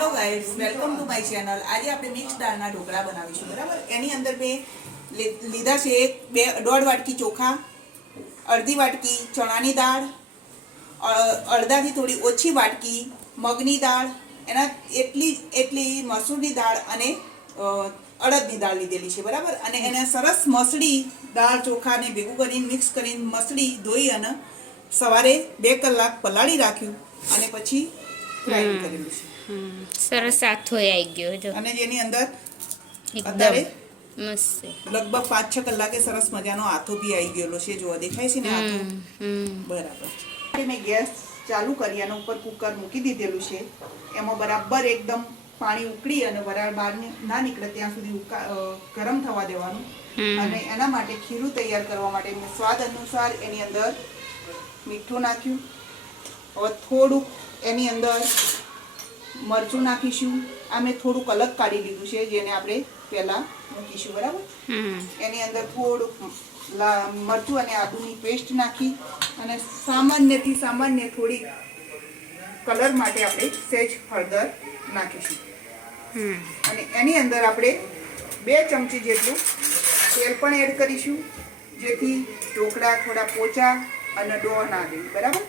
Hello guys, welcome to my channel. આજે આપણે mix દાળના dhokla બનાવીશું, બરાબર। એની અંદર મેં લીધા છે 1.5 વાટકી ચોખા, અડધી વાટકી ચણાની દાળ, અડધાથી થોડી ઓછી વાટકી મગની દાળ, એના એટલી મસૂરની દાળ અને અડદની દાળ લીધેલી છે, બરાબર। અને એને સરસ મસળી દાળ ચોખાને ભેગું કરીને મિક્સ કરીને મસળી ધોઈ અને સવારે 2 કલાક પલાળી રાખ્યું અને પછી ગ્રાઇન્ડ કરેલું છે। સરસ આથો આવી ગયો જો, અને જેની અંદર એકદમ અત્યારે મસ્ત લગભગ 5-6 કલાકે સરસ મજાનો આથો બી આવી ગયેલો છે। જો દેખાય છે ને આથો, બરાબર। મેં ગેસ ચાલુ કરી અને ઉપર કુકર મૂકી દીધેલું છે। એમાં બરાબર એકદમ પાણી ઉકળી અને વરાળ બહાર ના નીકળે ત્યાં સુધી ગરમ થવા દેવાનું। અને એના માટે ખીરું તૈયાર કરવા માટે મેં સ્વાદ અનુસાર એની અંદર મીઠું નાખ્યું। હવે થોડુંક એની અંદર મરચું નાખીશું। આ મેં થોડુંક અલગ કાઢી લીધું છે, જેને આપણે પહેલાં મૂકીશું, બરાબર। એની અંદર થોડુંક મરચું અને આદુની પેસ્ટ નાખી અને સામાન્ય થોડી કલર માટે આપણે સહેજ હળદર નાખીશું। અને એની અંદર આપણે 2 ચમચી જેટલું તેલ પણ એડ કરીશું, જેથી ઢોકળા થોડા પોચા અને ડો ના દે, બરાબર।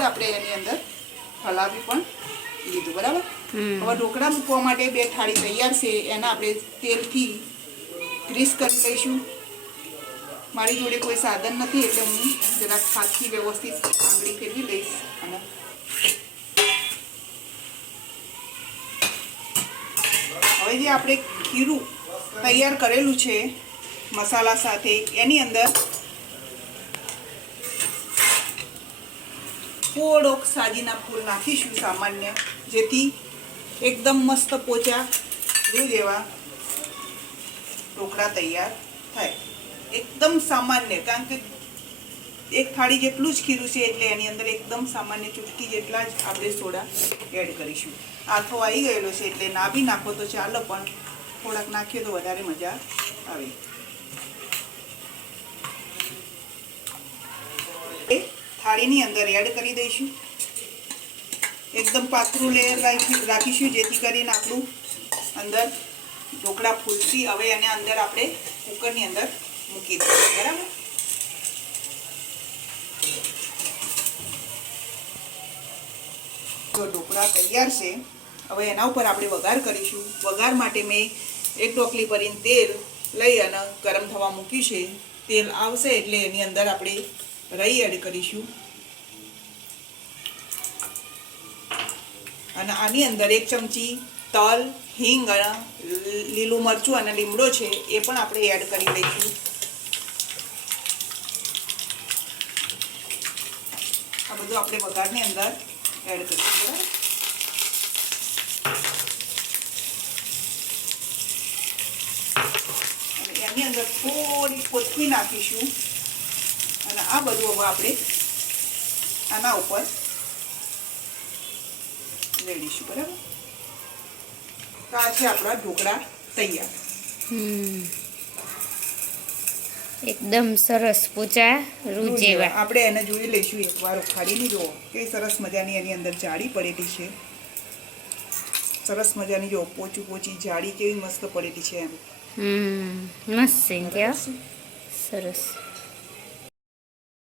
આપણે એની અંદર હલાવી પણ લીધું, બરાબર। હવે ઢોકળા મૂકવા માટે 2 થાળી તૈયાર છે, એના આપણે તેલથી ગ્રીસ કરી લઈશું। મારી જોડે કોઈ સાધન નથી એટલે હું જરાક હાથથી વ્યવસ્થિત આંગળી ફેરવી લઈશ। અને હવે જે આપણે ખીરું તૈયાર કરેલું છે મસાલા સાથે, એની અંદર થોડોક સાજીના ફૂલ નાખીશું સામાન્ય, જેથી એકદમ મસ્ત પોચા રૂ જેવા ઢોકળા તૈયાર થાય। એકદમ સામાન્ય, કારણ કે 1 થાળી જેટલું જ ખીરું છે એટલે એની અંદર એકદમ સામાન્ય ચૂટકી જેટલા જ આપણે સોડા એડ કરીશું। આથો આવી ગયેલો છે એટલે ના બી નાખો તો ચાલો, પણ થોડાક નાખીએ તો વધારે મજા આવે। થાળીની અંદર એડ કરી દઈશું। એકદમ પાતળું લેયર રાખીશું, જેથી કરીને આપણું અંદર ઢોકળા ફૂલથી હવે એને અંદર આપણે કુકરની અંદર મૂકી દઈશું, બરાબર। તો ઢોકળા તૈયાર છે। હવે એના ઉપર આપણે વઘાર કરીશું। વઘાર માટે મેં 1 ટોપલી ભરીને તેલ લઈ અને ગરમ થવા મૂક્યું છે। તેલ આવશે એટલે એની અંદર આપણે રાઈ એડ કરીશું અને આની અંદર 1 ચમચી તલ, હિંગ, લીલું મરચું અને લીમડો છે એ પણ આપણે એડ કરી લઈશું। આ બધું આપણે વઘારની અંદર એડ કરીશું, બરાબર। અને એની અંદર થોડી કોથમીર નાખીશું અને આ બધું હવે આપણે આના ઉપર રેડીશું, બરાબર। તો આ છે આપણા ઢોકળા તૈયાર। એકદમ સરસ પોચા રૂ જેવા। આપણે એને જોઈ લઈશું એકવાર ઉખાડીને, જો કે સરસ મજાની એની અંદર જાળી પડેલી છે। સરસ મજાની જો પોચી જાળી કેવી મસ્ત પડેલી છે એમ। મસ્ત છે, સરસ।